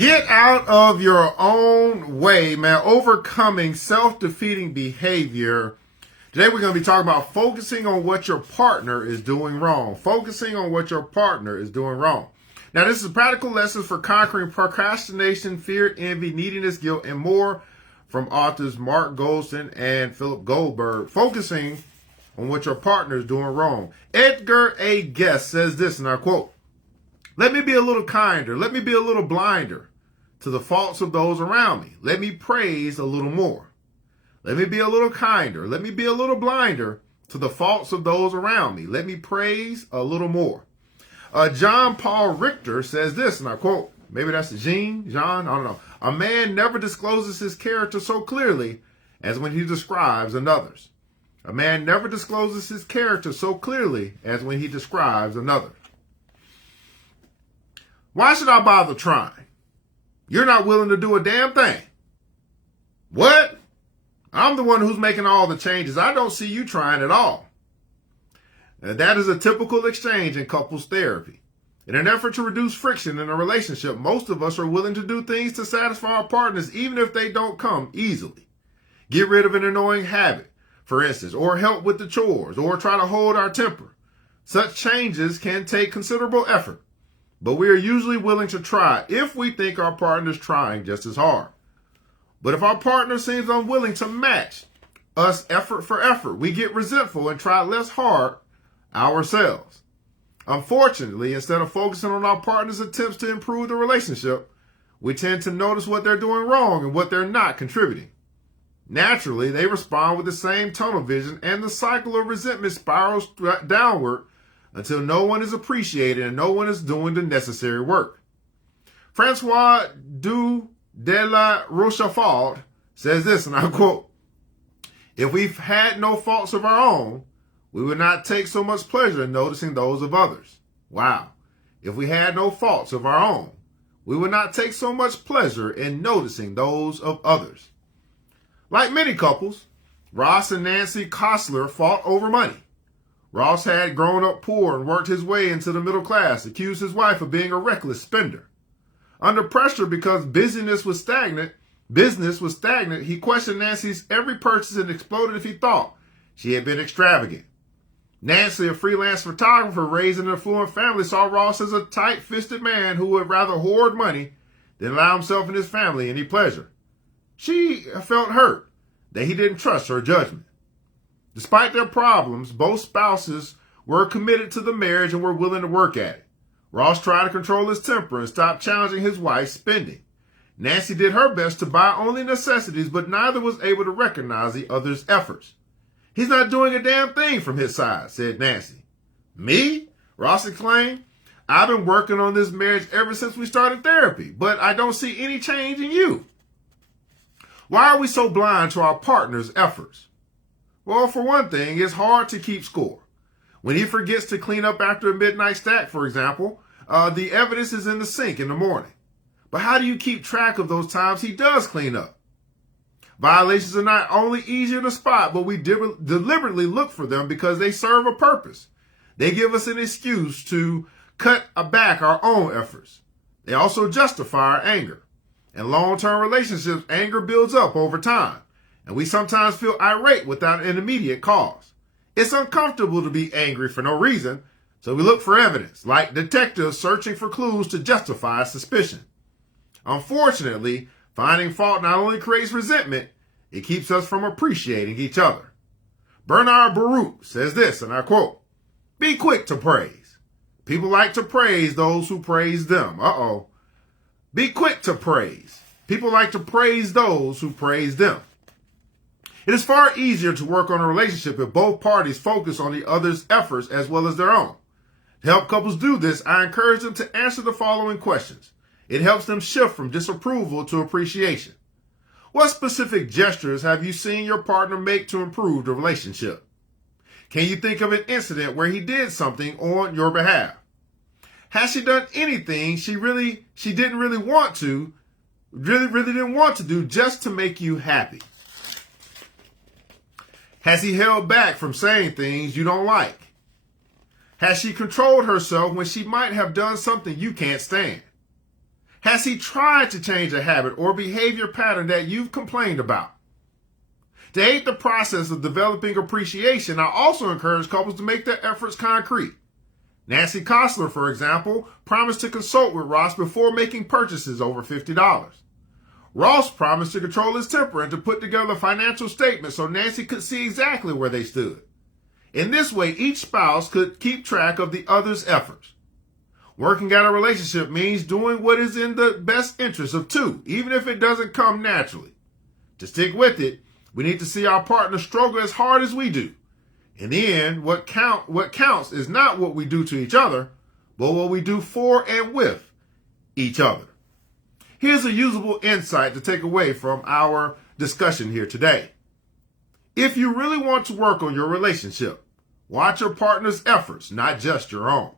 Get out of your own way, man. Overcoming self-defeating behavior. Today we're going to be talking about focusing on what your partner is doing wrong. Focusing on what your partner is doing wrong. Now, this is practical lessons for conquering procrastination, fear, envy, neediness, guilt, and more from authors Mark Goulston and Philip Goldberg. Focusing on what your partner is doing wrong. Edgar A. Guest says this, and I quote, "Let me be a little kinder. Let me be a little blinder to the faults of those around me. Let me praise a little more. Let me be a little kinder. Let me be a little blinder to the faults of those around me. Let me praise a little more." John Paul Richter says this, and I quote, maybe that's John, I don't know. "A man never discloses his character so clearly as when he describes another's." A man never discloses his character so clearly as when he describes another. Why should I bother trying? You're not willing to do a damn thing. What? I'm the one who's making all the changes. I don't see you trying at all. And that is a typical exchange in couples therapy. In an effort to reduce friction in a relationship, most of us are willing to do things to satisfy our partners even if they don't come easily. Get rid of an annoying habit, for instance, or help with the chores, or try to hold our temper. Such changes can take considerable effort, but we are usually willing to try if we think our partner is trying just as hard. But if our partner seems unwilling to match us effort for effort, we get resentful and try less hard ourselves. Unfortunately, instead of focusing on our partner's attempts to improve the relationship, we tend to notice what they're doing wrong and what they're not contributing. Naturally, they respond with the same tunnel vision, and the cycle of resentment spirals downward until no one is appreciated and no one is doing the necessary work. Francois de la Rochefort says this, and I quote, "If we've had no faults of our own, we would not take so much pleasure in noticing those of others." Wow. If we had no faults of our own, we would not take so much pleasure in noticing those of others. Like many couples, Ross and Nancy Kostler fought over money. Ross had grown up poor and worked his way into the middle class, accused his wife of being a reckless spender. Under pressure because business was stagnant, he questioned Nancy's every purchase and exploded if he thought she had been extravagant. Nancy, a freelance photographer raised in an affluent family, saw Ross as a tight-fisted man who would rather hoard money than allow himself and his family any pleasure. She felt hurt that he didn't trust her judgment. Despite their problems, both spouses were committed to the marriage and were willing to work at it. Ross tried to control his temper and stop challenging his wife's spending. Nancy did her best to buy only necessities, but neither was able to recognize the other's efforts. "He's not doing a damn thing from his side," said Nancy. "Me?" Ross exclaimed. "I've been working on this marriage ever since we started therapy, but I don't see any change in you." Why are we so blind to our partner's efforts? Well, for one thing, it's hard to keep score. When he forgets to clean up after a midnight stack, for example, the evidence is in the sink in the morning. But how do you keep track of those times he does clean up? Violations are not only easier to spot, but we deliberately look for them because they serve a purpose. They give us an excuse to cut back our own efforts. They also justify our anger. In long-term relationships, anger builds up over time, and we sometimes feel irate without an immediate cause. It's uncomfortable to be angry for no reason, so we look for evidence, like detectives searching for clues to justify suspicion. Unfortunately, finding fault not only creates resentment, it keeps us from appreciating each other. Bernard Baruch says this, and I quote, "Be quick to praise. People like to praise those who praise them." Be quick to praise. People like to praise those who praise them. It is far easier to work on a relationship if both parties focus on the other's efforts as well as their own. To help couples do this, I encourage them to answer the following questions. It helps them shift from disapproval to appreciation. What specific gestures have you seen your partner make to improve the relationship? Can you think of an incident where he did something on your behalf? Has she done anything she didn't really want to do just to make you happy? Has he held back from saying things you don't like? Has she controlled herself when she might have done something you can't stand? Has he tried to change a habit or behavior pattern that you've complained about? To aid the process of developing appreciation, I also encourage couples to make their efforts concrete. Nancy Kostler, for example, promised to consult with Ross before making purchases over $50. Ross promised to control his temper and to put together a financial statement so Nancy could see exactly where they stood. In this way, each spouse could keep track of the other's efforts. Working at a relationship means doing what is in the best interest of two, even if it doesn't come naturally. To stick with it, we need to see our partner struggle as hard as we do. In the end, what counts is not what we do to each other, but what we do for and with each other. Here's a usable insight to take away from our discussion here today. If you really want to work on your relationship, watch your partner's efforts, not just your own.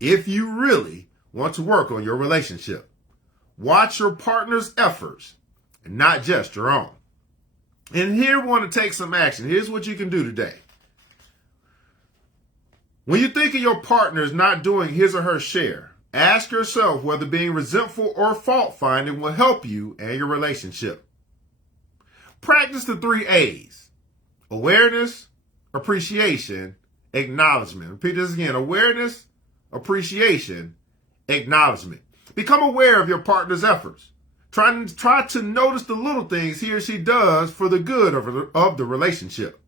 If you really want to work on your relationship, watch your partner's efforts, and not just your own. And here we want to take some action. Here's what you can do today. When you think of your partner is not doing his or her share, ask yourself whether being resentful or fault-finding will help you and your relationship. Practice the 3 A's. Awareness, appreciation, acknowledgement. Repeat this again. Awareness, appreciation, acknowledgement. Become aware of your partner's efforts. Try to notice the little things he or she does for the good of the relationship.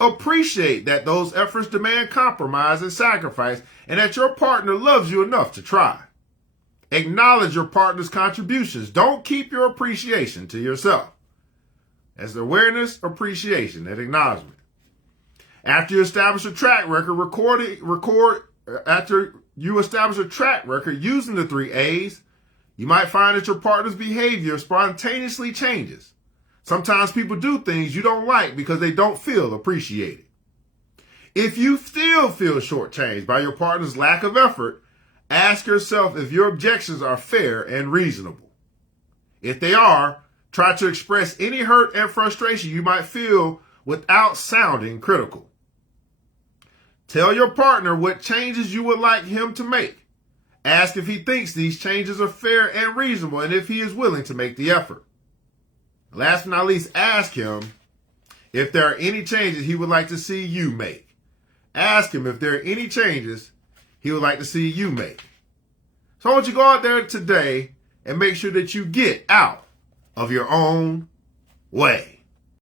Appreciate that those efforts demand compromise and sacrifice, and that your partner loves you enough to try. Acknowledge your partner's contributions. Don't keep your appreciation to yourself. That's the awareness, appreciation, and acknowledgement. After you establish a track record, after you establish a track record using the 3 A's, you might find that your partner's behavior spontaneously changes. Sometimes people do things you don't like because they don't feel appreciated. If you still feel shortchanged by your partner's lack of effort, ask yourself if your objections are fair and reasonable. If they are, try to express any hurt and frustration you might feel without sounding critical. Tell your partner what changes you would like him to make. Ask if he thinks these changes are fair and reasonable and if he is willing to make the effort. Last but not least, ask him if there are any changes he would like to see you make. Ask him if there are any changes he would like to see you make. So I want you to go out there today and make sure that you get out of your own way.